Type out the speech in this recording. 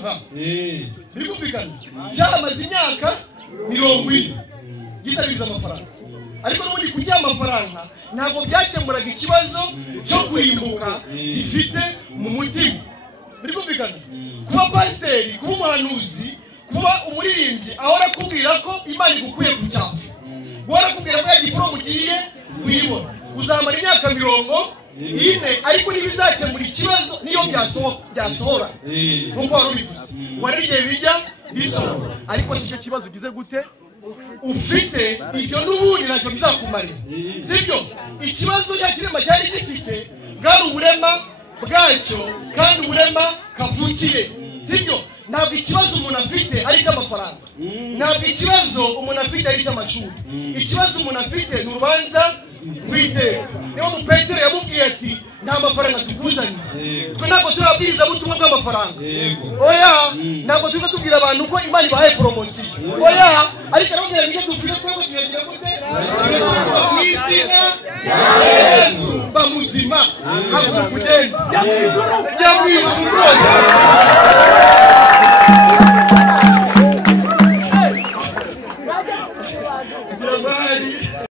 amafaranga birikumvikana cyamaze imyaka 40 gisabiriza amafaranga ariko n'ubundi kujya amafaranga ntabwo byakemuraga ikibazo cyo kurimbuka gifite mu mutima birikumvikana kuba pasiteri kuba umuhanuzi kuba umuririmbyi ahora akubwira ko Imana igukuye ku cyafu guhora akubwira ko diplome ugiye kuyibona uzamara imyaka 40 ariko ntibizakemura ikibazo niyo byasohora nk'uko wari ubivuze wari igihe bijya bisohora ariko si cyo kibazo ugize gute ufite ibyo n'ubundi nacyo bizakumarira sibyo ikibazo cyakirema cyari gifite bwari uburema bwacyo kandi uburema kavukire sibyo ntabwo ikibazo umuntu afite ari cy'amafaranga ntabwo ikibazo umuntu afite ari cy'amashuri ikibazo umuntu afite ni urubanza rw'iteka niyo Petero yamubwiye ati nta mafaranga tukuzaniye twe ntabwo turabwiriza ubutumwa bw'amafaranga oya ntabwo turi tubwira abantu ko Imana ibahaye poromosiyo oya ariko arabwira ngo dufite twebwe tuyagira gute mu izina rya Yesu bamuzima haguruka ugende jya mu ijuru rwose